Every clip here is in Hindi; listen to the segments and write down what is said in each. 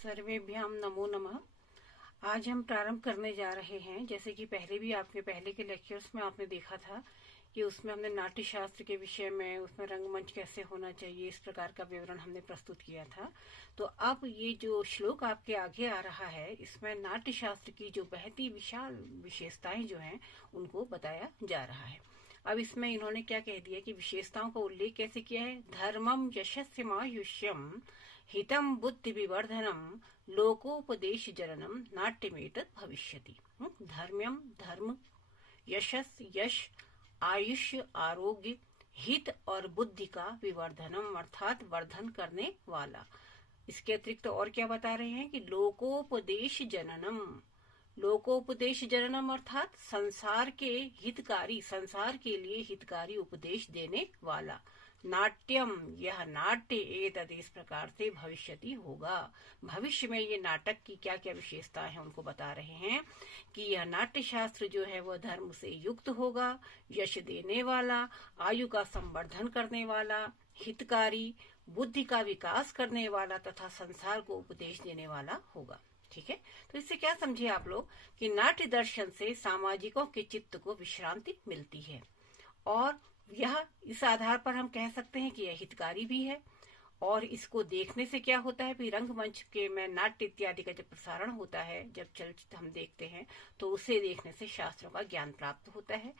सर्वेभ्याम नमो नमः। आज हम प्रारंभ करने जा रहे हैं। जैसे कि पहले के लेक्चर्स में आपने देखा था कि उसमें हमने नाट्य शास्त्र के विषय में, उसमें रंगमंच कैसे होना चाहिए, इस प्रकार का विवरण हमने प्रस्तुत किया था। तो अब ये जो श्लोक आपके आगे आ रहा है, इसमें नाट्य शास्त्र की जो बहुत ही विशाल विशेषताएं जो हैं उनको बताया जा रहा है। अब इसमें इन्होंने क्या कह दिया कि विशेषताओं का उल्लेख कैसे किया है। धर्मम यशस्यमायुष्यम हितम बुद्धि विवर्धनम लोकोपदेश जननम नाट्यमेतत् भविष्यति। धर्म्यम धर्म, यशस यश, आयुष्य आरोग्य, हित और बुद्धि का विवर्धनम अर्थात वर्धन करने वाला। इसके अतिरिक्त और क्या बता रहे हैं कि लोकोपदेश जननम, लोकोपदेश जननम अर्थात संसार के हितकारी, संसार के लिए हितकारी उपदेश देने वाला। नाट्यम, यह नाट्य एतद इस प्रकार से भविष्यति होगा। भविष्य में ये नाटक की क्या क्या विशेषताएं हैं उनको बता रहे हैं कि यह नाट्य शास्त्र जो है वह धर्म से युक्त होगा, यश देने वाला, आयु का संवर्धन करने वाला, हितकारी, बुद्धि का विकास करने वाला तथा संसार को उपदेश देने वाला होगा। ठीक है, तो इससे क्या समझे आप लोग कि नाट्य दर्शन से सामाजिकों के चित्त को विश्रांति मिलती है और यह इस आधार पर हम कह सकते हैं कि यह हितकारी भी है। और इसको देखने से क्या होता है, रंगमंच के में नाट्य इत्यादि का जब प्रसारण होता है, जब चलचित्र हम देखते हैं तो उसे देखने से शास्त्रों का ज्ञान प्राप्त होता है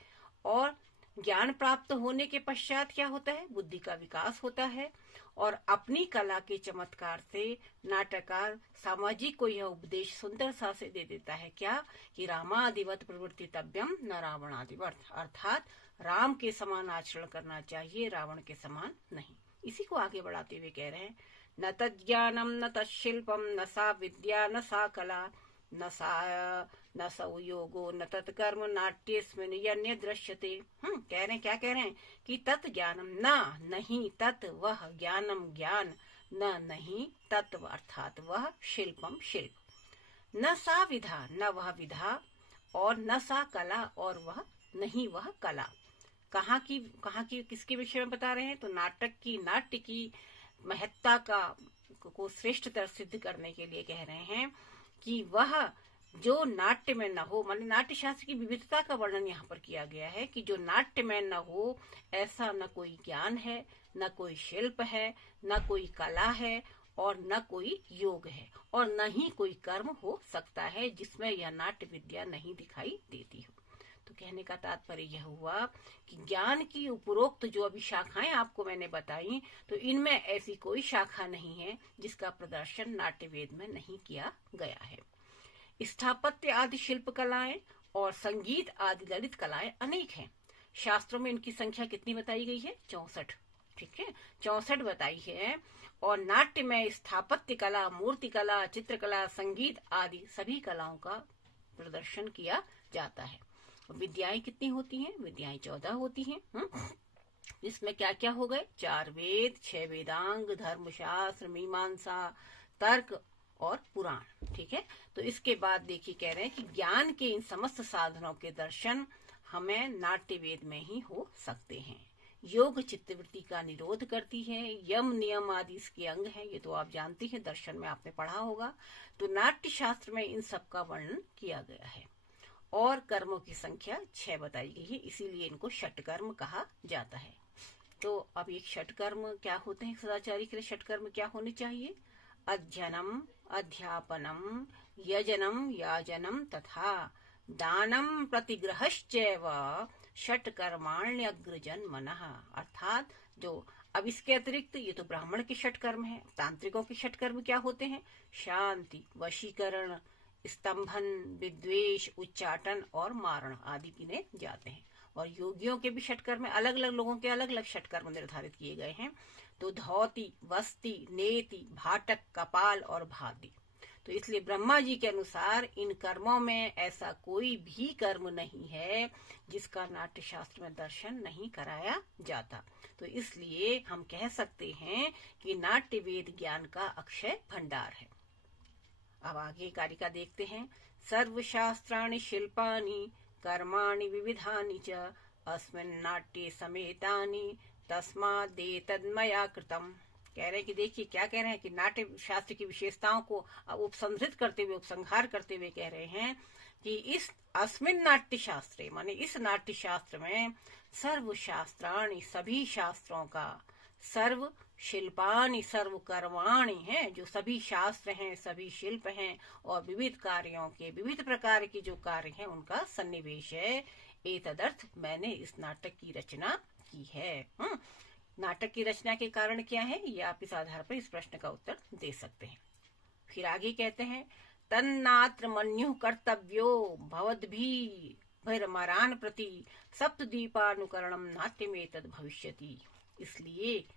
और ज्ञान प्राप्त होने के पश्चात क्या होता है, बुद्धि का विकास होता है और अपनी कला के चमत्कार से नाटककार सामाजिक को यह उपदेश सुंदर सा से दे देता है क्या कि रामादिवत प्रवृत्तितव्यम न रावणादिवत, अर्थात राम के समान आचरण करना चाहिए, रावण के समान नहीं। इसी को आगे बढ़ाते हुए कह रहे हैं न तज्ज्ञानम न तत्शिल्पम न सा विद्या न सा कला न सौ योगो न तत्कर्म नाट्यस्मिन् यन्य दृश्यते। कह रहे हैं, क्या कह रहे हैं कि तत् ज्ञानम, न नहीं तत् वह, ज्ञानम ज्ञान, न नहीं तत्व अर्थात वह, शिल्पम शिल्प, न सा विधा न वह विधा, और न सा कला और वह नहीं वह कला। कहाँ की किसके विषय में बता रहे हैं, तो नाटक की, नाट्य की महत्ता को श्रेष्ठतर सिद्ध करने के लिए कह रहे हैं कि वह जो नाट्य में न हो, मान नाट्य शास्त्र की विविधता का वर्णन यहाँ पर किया गया है कि जो नाट्य में न हो ऐसा न कोई ज्ञान है, न कोई शिल्प है, न कोई कला है और न कोई योग है और न ही कोई कर्म हो सकता है जिसमें यह नाट्य विद्या नहीं दिखाई देती हो। तो कहने का तात्पर्य यह हुआ कि ज्ञान की उपरोक्त जो अभी शाखाएं आपको मैंने बताई, तो इनमें ऐसी कोई शाखा नहीं है जिसका प्रदर्शन नाट्य वेद में नहीं किया गया है। स्थापत्य आदि शिल्प कलाएं और संगीत आदि ललित कलाएं अनेक हैं। शास्त्रों में इनकी संख्या कितनी बताई गई है, 64। ठीक है, 64 बताई है। और नाट्य में स्थापत्य कला, मूर्ति कला, चित्रकला, संगीत आदि सभी कलाओं का प्रदर्शन किया जाता है। विद्याएं कितनी होती हैं, विद्याएं 14 होती हैं। इसमें क्या क्या हो गए, 4 वेद, 6 वेदांग, धर्मशास्त्र, मीमांसा, तर्क और पुराण। ठीक है, तो इसके बाद देखिए कह रहे हैं कि ज्ञान के इन समस्त साधनों के दर्शन हमें नाट्य वेद में ही हो सकते हैं। योग चित्तवृत्ति का निरोध करती है, यम नियम आदि इसके अंग हैं, ये तो आप जानते हैं, दर्शन में आपने पढ़ा होगा। तो नाट्य शास्त्र में इन सब का वर्णन किया गया है और कर्मों की संख्या 6 बताई गई है, इसीलिए इनको षटकर्म कहा जाता है। तो अब ये षटकर्म क्या होते हैं, सदाचारी के लिए षटकर्म क्या होने चाहिए, अध्ययनम, अध्यापनम, यजनम, याजनम तथा दानम प्रतिग्रहश्चैव षटकर्माण्यग्रजन मनः, अर्थात जो अब इसके अतिरिक्त ये तो ब्राह्मण के षटकर्म है। तांत्रिकों के षटकर्म क्या होते हैं, शांति, वशीकरण, स्तंभन, विद्वेष, उच्चाटन और मारण आदि गिने जाते हैं। और योगियों के भी षटकर्म, अलग अलग लोगों के अलग अलग षटकर्म निर्धारित किए गए हैं। तो धौती, वस्ती, नेति, भाटक, कपाल और भादी। तो इसलिए ब्रह्मा जी के अनुसार इन कर्मों में ऐसा कोई भी कर्म नहीं है जिसका नाट्य शास्त्र में दर्शन नहीं कराया जाता। तो इसलिए हम कह सकते हैं कि नाट्य वेद ज्ञान का अक्षय भंडार है। अब आगे कारिका देखते हैं। सर्वशास्त्राणि शिल्पानि कर्माणि विविधानि च अस्मिन् नाट्ये समेतानि तस्मादेतद् मया कृतम्। कह रहे हैं कि देखिए क्या कह रहे हैं कि नाट्य शास्त्र की विशेषताओं को उपसंहरित करते हुए, उपसंहार करते हुए कह रहे हैं कि इस अस्मिन् नाट्य शास्त्रे, माने इस नाट्य शास्त्र में सर्व शास्त्राणि, सभी शास्त्रों का, सर्व शिल्पानि सर्व कर्माणि हैं, जो सभी शास्त्र हैं, सभी शिल्प हैं, और विविध कार्यों के, विविध प्रकार के जो कार्य हैं उनका सन्निवेश है। एतदर्थ मैंने इस नाटक की रचना की है। नाटक की रचना के कारण क्या है, ये आप इस आधार पर इस प्रश्न का उत्तर दे सकते हैं। फिर आगे कहते हैं, तन्नात्र मन्यु कर्तव्यो भवद्भी भैरमरान प्रति सप्तद्वीपानुकरणम नाट्यमेतद भविष्यति। इसलिए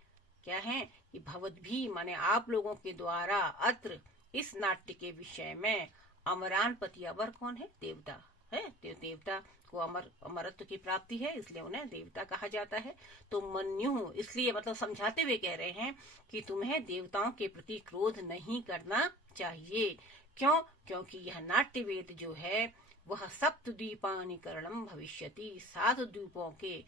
क्या है कि भवद्भी माने आप लोगों के द्वारा अत्र इस नाट्य के विषय में अमरान पति, अमर कौन है, देवता है, देवता को अमरत्व की प्राप्ति है, इसलिए उन्हें देवता कहा जाता है। तो मन्यु इसलिए मतलब समझाते हुए कह रहे हैं कि तुम्हें देवताओं के प्रति क्रोध नहीं करना चाहिए। क्यों? क्योंकि यह नाट्य वेद जो है वह सप्तद्वीपानिकरणम भविष्यति, 7 द्वीपों के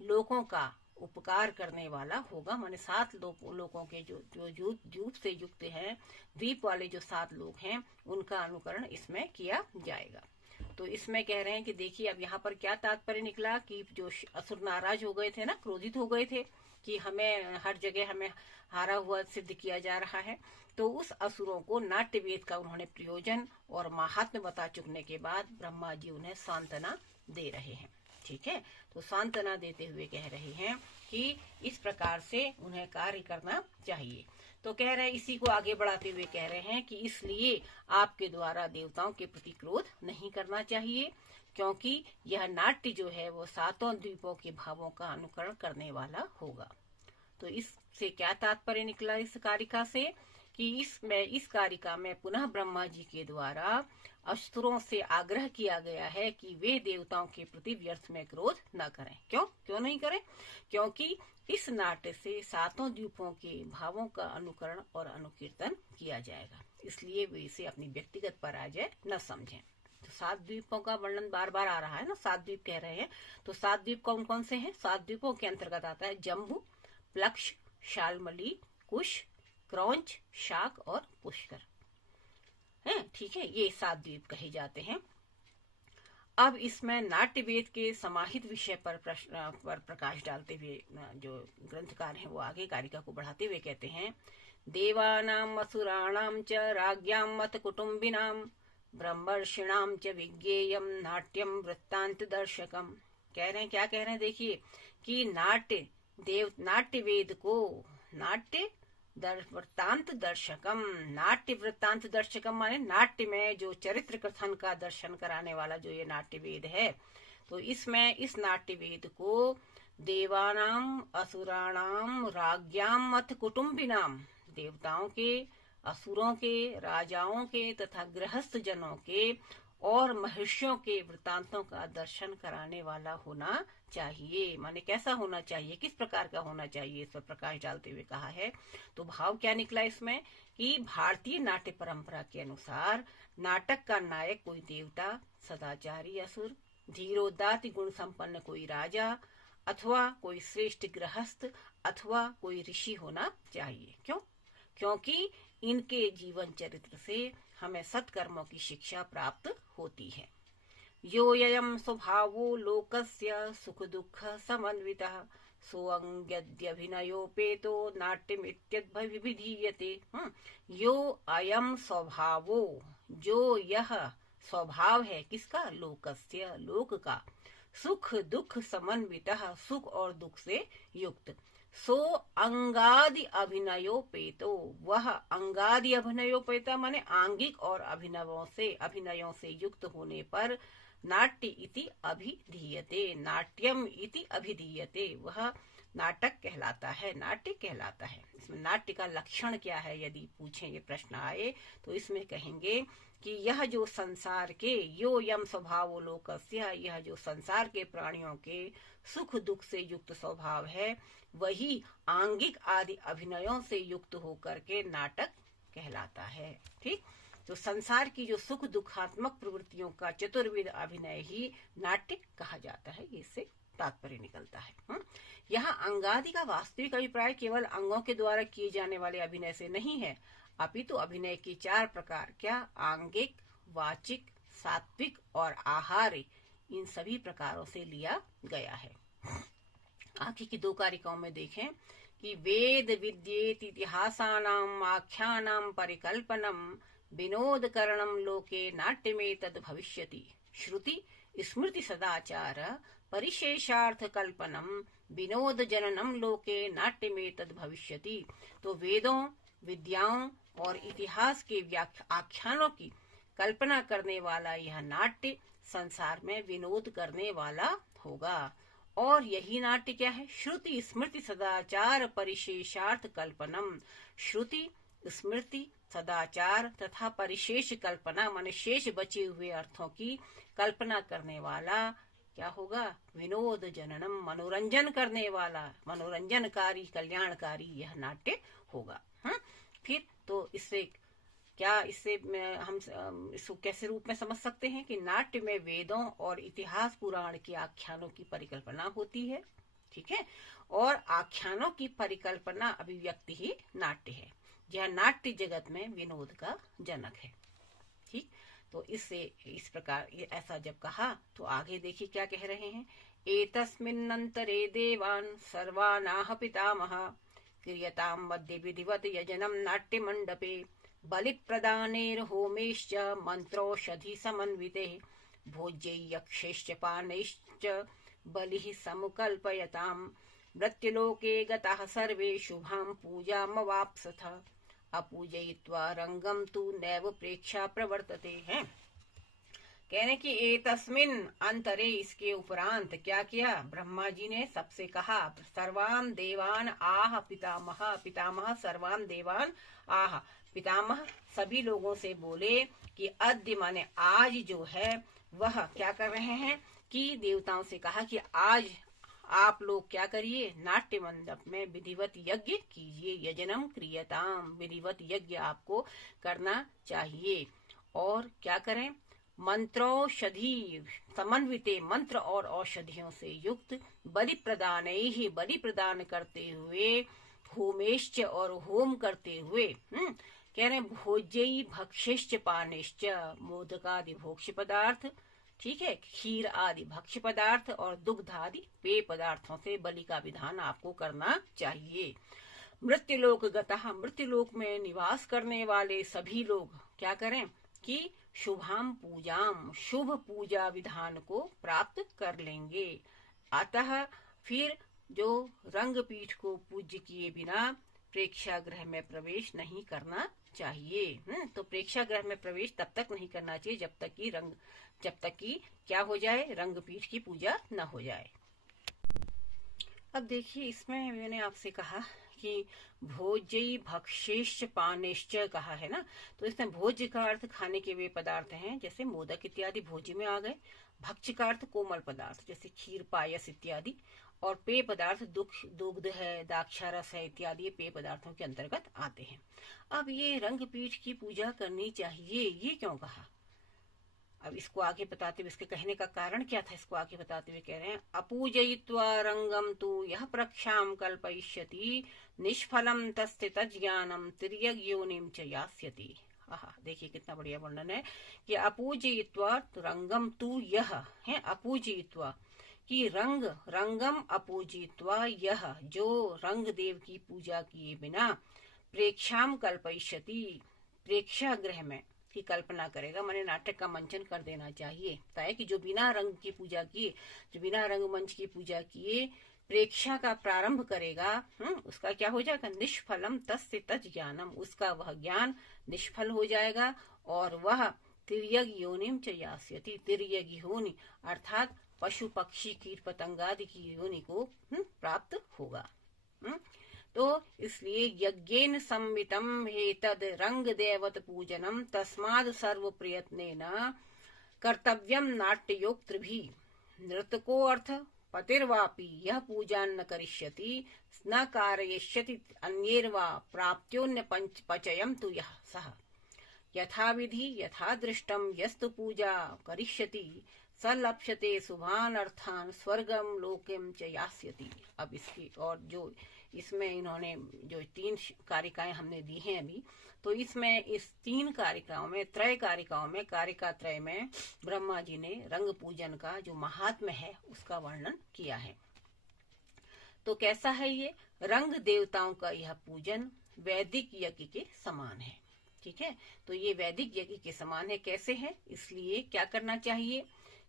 लोगों का उपकार करने वाला होगा। माने 7 लोगों के जो द्वीप से युक्त हैं, द्वीप वाले जो 7 लोग हैं, उनका अनुकरण इसमें किया जाएगा। तो इसमें कह रहे हैं कि देखिए अब यहाँ पर क्या तात्पर्य निकला कि जो असुर नाराज हो गए थे ना, क्रोधित हो गए थे कि हमें हर जगह हमें हारा हुआ सिद्ध किया जा रहा है, तो उस असुरों को नाट्य वेद का उन्होंने प्रयोजन और महात्म्य बता चुकने के बाद ब्रह्मा जी उन्हें सांत्वना दे रहे हैं। ठीक है, तो सांत्वना देते हुए कह रहे हैं कि इस प्रकार से उन्हें कार्य करना चाहिए। तो कह रहे हैं, इसी को आगे बढ़ाते हुए कह रहे हैं कि इसलिए आपके द्वारा देवताओं के प्रति क्रोध नहीं करना चाहिए, क्योंकि यह नाट्य जो है वो 7 द्वीपों के भावों का अनुकरण करने वाला होगा। तो इससे क्या तात्पर्य निकला इस कारिका से कि इस कारिका में पुनः ब्रह्मा जी के द्वारा असुरों से आग्रह किया गया है कि वे देवताओं के प्रति व्यर्थ में क्रोध न करें। क्यों नहीं करें? क्योंकि इस नाट्य से 7 द्वीपों के भावों का अनुकरण और अनुकीर्तन किया जाएगा, इसलिए वे इसे अपनी व्यक्तिगत पराजय न समझें। तो 7 द्वीपों का वर्णन बार बार आ रहा है ना, 7 द्वीप कह रहे हैं, तो 7 द्वीप कौन कौन से हैं? 7 द्वीपों के अंतर्गत आता है जम्बू, प्लक्ष, शालमली, कुश, क्रौंच, शाक और पुष्कर हैं। ठीक है, ये 7 द्वीप कहे जाते हैं। अब इसमें नाट्य वेद के समाहित विषय पर प्रकाश डालते हुए जो ग्रंथकार हैं वो आगे कारिका को बढ़ाते हुए कहते हैं, देवानाम असुराणाम च राज्ञाम मत कुटुम्बिनाम ब्रह्मर्षिणाम च विज्ञेयम नाट्यम वृत्तांत दर्शकम। कह रहे हैं, क्या कह रहे हैं, देखिए कि नाट्य वेद को नाट्य वृत्तांत दर्शकम, नाट्य वृत्तांत दर्शकम माने नाट्य में जो चरित्र कथन का दर्शन कराने वाला जो ये नाट्य वेद है, तो इसमें इस नाट्य वेद को देवानाम असुराणाम राज्ञाम अथ कुटुम्बिनाम, देवताओं के, असुरों के, राजाओं के तथा गृहस्थ जनों के और महर्षियों के वृत्तांतों का दर्शन कराने वाला होना चाहिए। माने कैसा होना चाहिए, किस प्रकार का होना चाहिए, इस पर प्रकाश डालते हुए कहा है। तो भाव क्या निकला इसमें कि भारतीय नाट्य परंपरा के अनुसार नाटक का नायक कोई देवता, सदाचारी असुर, धीरोदात्त गुण संपन्न कोई राजा, अथवा कोई श्रेष्ठ गृहस्थ, अथवा कोई ऋषि होना चाहिए। क्योंकि इनके जीवन चरित्र से हमें सत्कर्मों की शिक्षा प्राप्त होती है। योऽयं स्वभावो लोकस्य सुख दुःख समन्वितः सोऽङ्गद्यभिनयोपेतो नाट्यमित्यद्भिधीयते। यो अयम स्वभावो, जो यह स्वभाव है किसका, लोकस्य, लोक का, सुख दुख समन्वितः, सुख और दुख से युक्त, सो अंगादि अभिनयोपेतो, वह अंगादि अभिनयोपेता माने आंगिक और अभिनयों से युक्त होने पर नाट्य इति अभिधीयते, नाट्यम इति अभिधीयते, वह नाटक कहलाता है, नाट्य कहलाता है। इसमें नाट्य का लक्षण क्या है यदि पूछें, ये प्रश्न आए तो इसमें कहेंगे कि यह जो संसार के यो यम स्वभाव लोकस्य, यह जो संसार के प्राणियों के सुख दुख से युक्त स्वभाव है वही आंगिक आदि अभिनयों से युक्त होकर के नाटक कहलाता है। ठीक, तो संसार की जो सुख दुखात्मक प्रवृत्तियों का चतुर्विध अभिनय ही नाट्य कहा जाता है, इससे तात्पर्य निकलता है। यहाँ अंगादि का वास्तविक अभिप्राय केवल अंगों के द्वारा किए जाने वाले अभिनय से नहीं है, अपितु अभिनय के 4 प्रकार, क्या, आंगिक, वाचिक, सात्विक और आहार्य, इन सभी प्रकारों से लिया गया है। आगे की 2 कारिकाओं में देखें कि वेद विद्येत इतिहासानाम आख्यानाम परिकल्पनम विनोदकरणम लोके नाट्यमे तद भविष्यति, श्रुति स्मृति सदाचार परिशेषार्थ कल्पनम विनोद जननम लोके नाट्यमे तद भविष्यति। तो वेदों, विद्याओं और इतिहास के आख्यानों की कल्पना करने वाला यह नाट्य संसार में विनोद करने वाला होगा। और यही नाट्य क्या है? श्रुति स्मृति सदाचार परिशेषार्थ कल्पनम, श्रुति स्मृति सदाचार तथा परिशेष कल्पना मन शेष बचे हुए अर्थों की कल्पना करने वाला क्या होगा? विनोद जननम, मनोरंजन करने वाला, मनोरंजनकारी, कल्याणकारी यह नाट्य होगा। फिर तो इससे क्या, इससे हम इसको कैसे रूप में समझ सकते हैं कि नाट्य में वेदों और इतिहास पुराण के आख्यानों की परिकल्पना होती है, ठीक है, और आख्यानों की परिकल्पना अभिव्यक्ति ही नाट्य है। यह नाट्य जगत में विनोद का जनक है। ठीक, तो इससे इस प्रकार ऐसा जब कहा तो आगे देखिए क्या कह रहे हैं। एतस्मिन्नन्तरे देवान् सर्वानाः पितामह क्रियतां मध्य विधिवत यजनम नाट्य मंडपे बलि प्रदानेर्होमेश्च मंत्रोषधि समन्विते भोज्यै यक्षैश्च पानैश्च बलिः समुकल्पयताम् मृत्युलोके गताः सर्वे शुभां पूजामवाप्सथ अपूजयित्वा रंगम तु नैव प्रेक्षा प्रवर्तते हैं। कहने की एतस्मिन अंतरे, इसके उपरांत क्या किया? ब्रह्मा जी ने सबसे कहा, सर्वान देवान आह पितामह, पितामह सर्वान देवान आह, पितामह सभी लोगों से बोले कि अद्य माने आज जो है वह क्या कर रहे हैं कि देवताओं से कहा कि आज आप लोग क्या करिए? नाट्य मंडप में विधिवत यज्ञ कीजिए, यजनम क्रियताम, विधिवत यज्ञ आपको करना चाहिए। और क्या करें? मंत्रोषधि समन्विते, मंत्र और औषधियों से युक्त, बलि प्रदान ही, बलि प्रदान करते हुए, होमेश्च और होम करते हुए, कह रहे भोज्यई भक्षिश्च पानिश्च, मोदकादि भोक्ष्य पदार्थ, ठीक है, खीर आदि भक्ष्य पदार्थ और दुग्ध आदि पेय पदार्थों से बलि का विधान आपको करना चाहिए। मृत्युलोक गतः, मृत्युलोक में निवास करने वाले सभी लोग क्या करें कि शुभाम पूजाम, शुभ पूजा विधान को प्राप्त कर लेंगे। अतः फिर जो रंगपीठ को पूज्य किए बिना प्रेक्षागृह में प्रवेश नहीं करना चाहिए। तो प्रेक्षागृह में प्रवेश तब तक नहीं करना चाहिए जब तक कि क्या हो जाए? रंगपीठ की पूजा न हो जाए। अब देखिए इसमें मैंने आपसे कहा कि भोज्यई भक्षेश्च पानेश्च कहा है ना, तो इसमें भोज्य का अर्थ खाने के वे पदार्थ हैं, जैसे मोदक इत्यादि भोज्य में आ गए। भक्ष्य का अर्थ कोमल पदार्थ जैसे खीर, पायस इत्यादि। और पेय पदार्थ दुग्ध है, दाक्षारस है इत्यादि पेय पदार्थों के अंतर्गत आते हैं। अब ये रंगपीठ की पूजा करनी चाहिए, ये क्यों कहा? अब इसको आगे बताते हुए, इसके कहने का कारण क्या था, इसको आगे बताते हुए कह रहे हैं, अपूजयित्वा रंगम तु यह प्रक्षाम कल्पयिष्यति निष्फलम तस्य तज्ज्ञानम तिर्यग योनिम च यास्यति। देखिए कितना बढ़िया वर्णन है कि अपूजयित्वा रंगम तु यह है, अपूजयित्वा कि रंगम अपूजयित्वा यह, जो रंग देव की पूजा किए बिना प्रेक्षाम कल्पयिष्यति, प्रेक्षागृह में की कल्पना करेगा, माने नाटक का मंचन कर देना चाहिए। है कि जो बिना रंग की पूजा किए, जो बिना रंगमंच की पूजा किए प्रेक्षा का प्रारंभ करेगा, उसका क्या हो जाएगा? निष्फलम तस्य तज ज्ञानम, उसका वह ज्ञान निष्फल हो जाएगा और वह तिर्यग योनिम च यास्यति, तिर्यग योनि अर्थात पशु पक्षी कीट पतंगादि की योनि को प्राप्त होगा। तो इसलिए यज्ञेन संवितम हेतद रंग देवत पूजनम तस्माद सर्व प्रयत्नेन कर्तव्यम नाट्योक्त भी। नृतको अर्थ पतिर्वापि यह पूजा न करिष्यति न कारयिष्यति अन्येर्वा प्राप्त्योन्य पचयम तु यह सह यथा विधि यथा दृष्टम यस्तु पूजा करिष्यति सलप्स्यते शुभान अर्थान स्वर्गम लोकम च यास्यति। अब इसकी और जो इसमें इन्होंने जो 3 कारिकाएं हमने दी हैं अभी, तो इसमें इस 3 कारिकाओं में, त्रय कारिकाओं में, कारिका त्रय में ब्रह्मा जी ने रंग पूजन का जो महात्म्य है उसका वर्णन किया है। तो कैसा है ये? रंग देवताओं का यह पूजन वैदिक यज्ञ के समान है। ठीक है, तो ये वैदिक यज्ञ के समान है। कैसे है? इसलिए क्या करना चाहिए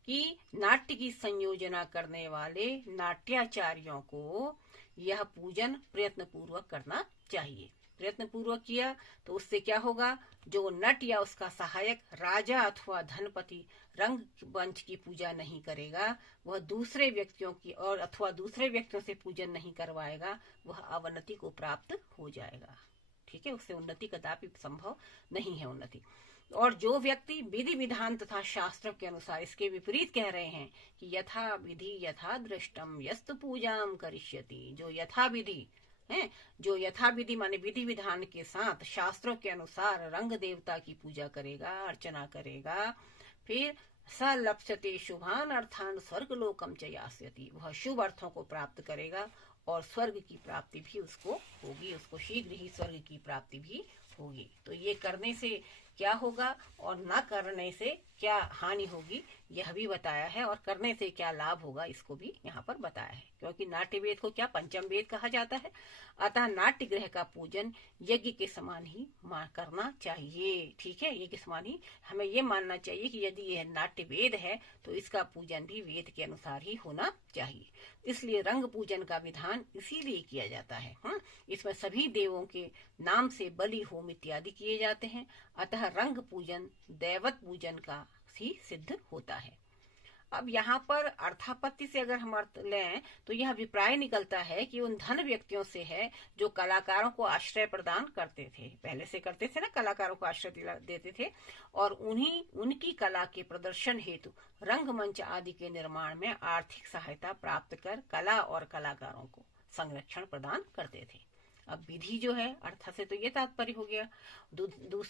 कि नाट्य की संयोजना करने वाले नाट्याचार्यों को यह पूजन प्रयत्न पूर्वक करना चाहिए। प्रयत्न पूर्वक किया तो उससे क्या होगा? जो नट या उसका सहायक राजा अथवा धनपति रंग मंच की पूजा नहीं करेगा, वह दूसरे व्यक्तियों की और अथवा दूसरे व्यक्तियों से पूजन नहीं करवाएगा, वह अवनति को प्राप्त हो जाएगा। ठीक है, उससे उन्नति कदापि संभव नहीं है उन्नति। और जो व्यक्ति विधि विधान तथा शास्त्र के अनुसार इसके विपरीत कह रहे हैं कि यथा विधि यथा दृष्टम यस्तु पूजाम करिष्यति, जो यथा विधि है, जो यथा विधि माने विधि विधान के साथ शास्त्रों के अनुसार रंग देवता की पूजा करेगा, अर्चना करेगा, फिर स लप्स्यते शुभान अर्थान स्वर्ग लोकम च यास्यति, वह शुभ अर्थों को प्राप्त करेगा और स्वर्ग की प्राप्ति भी उसको होगी, उसको शीघ्र ही स्वर्ग की प्राप्ति भी होगी। तो ये करने से क्या होगा और न करने से क्या हानि होगी यह भी बताया है, और करने से क्या लाभ होगा इसको भी यहाँ पर बताया है। क्योंकि नाट्य वेद को क्या पंचम वेद कहा जाता है, अतः नाट्य ग्रह का पूजन यज्ञ के समान ही करना चाहिए। ठीक है, यज्ञ के समान ही हमें ये मानना चाहिए कि यदि यह नाट्य वेद है तो इसका पूजन भी वेद के अनुसार ही होना चाहिए। इसलिए रंग पूजन का विधान इसीलिए किया जाता है। इसमें सभी देवों के नाम से बलि होम इत्यादि किए जाते हैं, अतः रंग पूजन दैवत पूजन का ही सिद्ध होता है। अब यहाँ पर अर्थापत्ति से अगर हम अर्थ लें तो यह अभिप्राय निकलता है कि उन धन व्यक्तियों से है जो कलाकारों को आश्रय प्रदान करते थे, पहले से करते थे ना, कलाकारों को आश्रय देते थे, और उनकी कला के प्रदर्शन हेतु रंगमंच आदि के निर्माण में आर्थिक सहायता प्राप्त कर कला और कलाकारों को संरक्षण प्रदान करते थे। अब विधि जो है, अर्थ से तो ये तात्पर्य हो गया,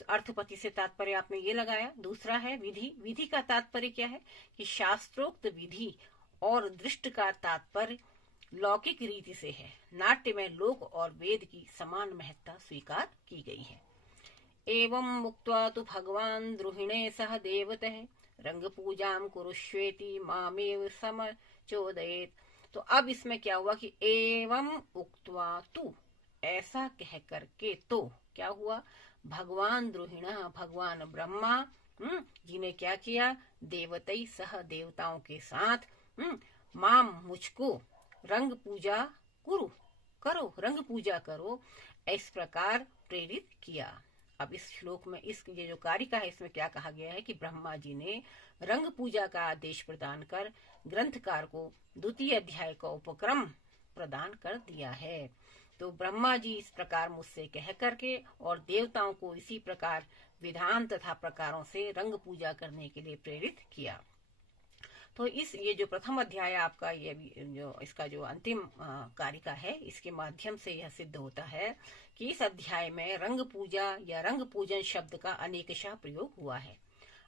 अर्थपति से तात्पर्य आपने ये लगाया। दूसरा है विधि। विधि का तात्पर्य क्या है कि शास्त्रोक्त विधि और दृष्ट का तात्पर्य लौकिक रीति से है। नाट्य में लोक और वेद की समान महत्ता स्वीकार की गई है। एवं मुक्त्वा तु भगवान द्रुहिणे सह देवतः रंग पूजाम कुरुष्वेति मामेव समचोदयेत। तो अब इसमें क्या हुआ कि एवं उक्त्वा तु, ऐसा कह करके, तो क्या हुआ? भगवान द्रोहिणा, भगवान ब्रह्मा जी ने क्या किया? देवतई सह, देवताओं के साथ, माम मुझको रंग पूजा करो, रंग पूजा करो, इस प्रकार प्रेरित किया। अब इस श्लोक में ये जो कारिका है इसमें क्या कहा गया है कि ब्रह्मा जी ने रंग पूजा का आदेश प्रदान कर ग्रंथकार को द्वितीय अध्याय का उपक्रम प्रदान कर दिया है। तो ब्रह्मा जी इस प्रकार मुझसे कह करके और देवताओं को इसी प्रकार विधान तथा प्रकारों से रंग पूजा करने के लिए प्रेरित किया। तो ये जो प्रथम अध्याय आपका, ये जो इसका जो अंतिम कारिका है, इसके माध्यम से यह सिद्ध होता है कि इस अध्याय में रंग पूजा या रंग पूजन शब्द का अनेकशः प्रयोग हुआ है।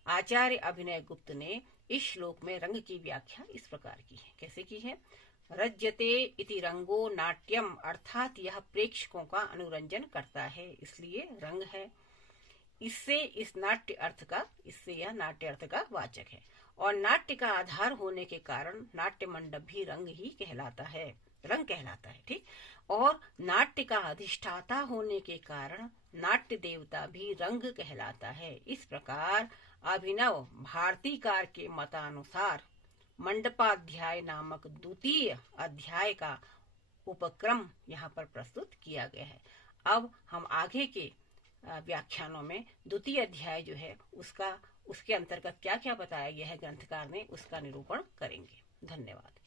आचार्य अभिनय गुप्त ने इस श्लोक में रंग की व्याख्या इस प्रकार की है। कैसे की है? रज्यते इति रंगो नाट्यम, अर्थात यह प्रेक्षकों का अनुरंजन करता है, इसलिए रंग है। इससे यह नाट्य अर्थ का वाचक है, और नाट्य का आधार होने के कारण नाट्य मंडप भी रंग कहलाता है। ठीक, और नाट्य का अधिष्ठाता होने के कारण नाट्य देवता भी रंग कहलाता है। इस प्रकार अभिनव भारतीकार के मतानुसार मंडपाध्याय नामक द्वितीय अध्याय का उपक्रम यहाँ पर प्रस्तुत किया गया है। अब हम आगे के व्याख्यानों में द्वितीय अध्याय जो है उसके अंतर्गत क्या क्या बताया गया है ग्रंथकार ने, उसका निरूपण करेंगे। धन्यवाद।